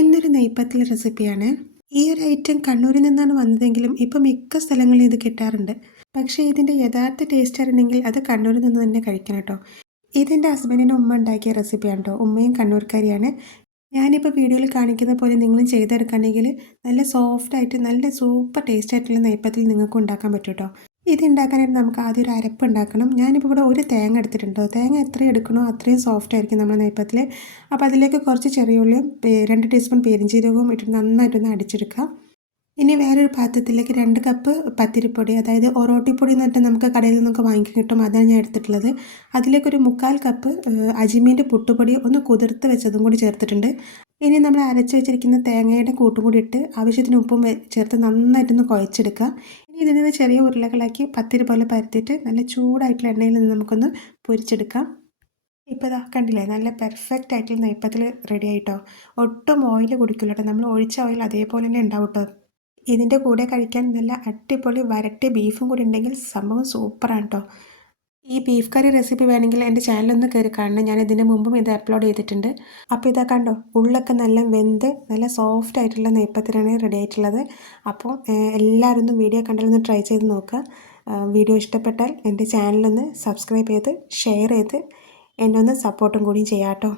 ഇന്നൊരു നെയ്പ്പത്തിൽ റെസിപ്പിയാണ്. ഈ ഒരു ഐറ്റം കണ്ണൂരിൽ നിന്നാണ് വന്നതെങ്കിലും ഇപ്പം മിക്ക സ്ഥലങ്ങളിലും ഇത് കിട്ടാറുണ്ട്. പക്ഷേ ഇതിൻ്റെ യഥാർത്ഥ ടേസ്റ്റ് അറിയണമെങ്കിൽ അത് കണ്ണൂരിൽ നിന്ന് തന്നെ കഴിക്കണം കേട്ടോ. ഇതെൻ്റെ ഹസ്ബൻഡിൻ്റെ ഉമ്മ ഉണ്ടാക്കിയ റെസിപ്പിയാണ് കേട്ടോ. ഉമ്മയും കണ്ണൂർക്കാരിയാണ്. ഞാനിപ്പോൾ വീഡിയോയിൽ കാണിക്കുന്ന പോലെ നിങ്ങളും ചെയ്തെടുക്കുകയാണെങ്കിൽ നല്ല സോഫ്റ്റായിട്ട് നല്ല സൂപ്പർ ടേസ്റ്റ് ആയിട്ടുള്ള നെയ്പ്പത്തിൽ നിങ്ങൾക്ക് ഉണ്ടാക്കാൻ പറ്റും കേട്ടോ. ഇത് ഉണ്ടാക്കാനായിട്ട് നമുക്ക് ആദ്യം ഒരു അരപ്പ് ഉണ്ടാക്കണം. ഞാനിപ്പോൾ ഇവിടെ ഒരു തേങ്ങ എടുത്തിട്ടുണ്ടോ. തേങ്ങ എത്രയും എടുക്കണോ അത്രയും സോഫ്റ്റ് ആയിരിക്കും നമ്മുടെ നെയ്പ്പത്തിൽ. അപ്പോൾ അതിലേക്ക് കുറച്ച് ചെറിയ ഉള്ളിയും 2 ടീസ്പൂൺ പെരിഞ്ജീരകവും ഇട്ടിട്ട് നന്നായിട്ടൊന്ന് അടിച്ചെടുക്കുക. ഇനി വേറൊരു പാത്രത്തിലേക്ക് 2 കപ്പ് പത്തിരിപ്പൊടി, അതായത് ഒറോട്ടിപ്പൊടി എന്ന് പറഞ്ഞിട്ട് നമുക്ക് കടയിൽ നിന്നൊക്കെ വാങ്ങിക്കാൻ കിട്ടും, അതാണ് ഞാൻ എടുത്തിട്ടുള്ളത്. അതിലേക്കൊരു 1/4 കപ്പ് അജ്മീൻ്റെ പുട്ടുപൊടി ഒന്ന് കുതിർത്ത് വെച്ചതും കൂടി ചേർത്തിട്ടുണ്ട്. ഇനി നമ്മൾ അരച്ച് വെച്ചിരിക്കുന്ന തേങ്ങയുടെ കൂട്ടും കൂടി ഇട്ട് ആവശ്യത്തിന് ഉപ്പും ചേർത്ത് നന്നായിട്ടൊന്ന് കുഴച്ചെടുക്കുക. ഇനി ഇതിൽ നിന്ന് ചെറിയ ഉരുളകളാക്കി പത്തിരി പോലെ പരത്തിയിട്ട് നല്ല ചൂടായിട്ടുള്ള എണ്ണയിൽ നിന്ന് നമുക്കൊന്ന് പൊരിച്ചെടുക്കാം. ഇപ്പോൾ ഇതാ കണ്ടില്ലേ, നല്ല പെർഫെക്റ്റ് ആയിട്ടുള്ള നെയ്പ്പത്തിൽ റെഡി ആയിട്ടോ. ഒട്ടും ഓയിൽ കുടിക്കില്ല കേട്ടോ. നമ്മൾ ഒഴിച്ച ഓയിൽ അതേപോലെ തന്നെ ഉണ്ടാവും കേട്ടോ. ഇതിൻ്റെ കൂടെ കഴിക്കാൻ നല്ല അടിപൊളി വരട്ടിയ ബീഫും കൂടി ഉണ്ടെങ്കിൽ സംഭവം സൂപ്പറാണ് കേട്ടോ. ഈ ബീഫ് കറി റെസിപ്പി വേണമെങ്കിൽ എൻ്റെ ചാനലൊന്ന് കയറി കാണണം. ഞാൻ ഇതിന് മുമ്പും ഇത് അപ്ലോഡ് ചെയ്തിട്ടുണ്ട്. അപ്പോൾ ഇതാ കണ്ടോ, ഉള്ളൊക്കെ നല്ല വെന്ത് നല്ല സോഫ്റ്റ് ആയിട്ടുള്ള നെയ്പ്പത്തിലാണ് റെഡി ആയിട്ടുള്ളത്. അപ്പോൾ എല്ലാവരും ഒന്ന് വീഡിയോ കണ്ടാലൊന്ന് ട്രൈ ചെയ്ത് നോക്കുക. വീഡിയോ ഇഷ്ടപ്പെട്ടാൽ എൻ്റെ ചാനലൊന്ന് സബ്സ്ക്രൈബ് ചെയ്ത് ഷെയർ ചെയ്ത് എന്നെ ഒന്ന് സപ്പോർട്ടും കൂടിയും ചെയ്യാം കേട്ടോ.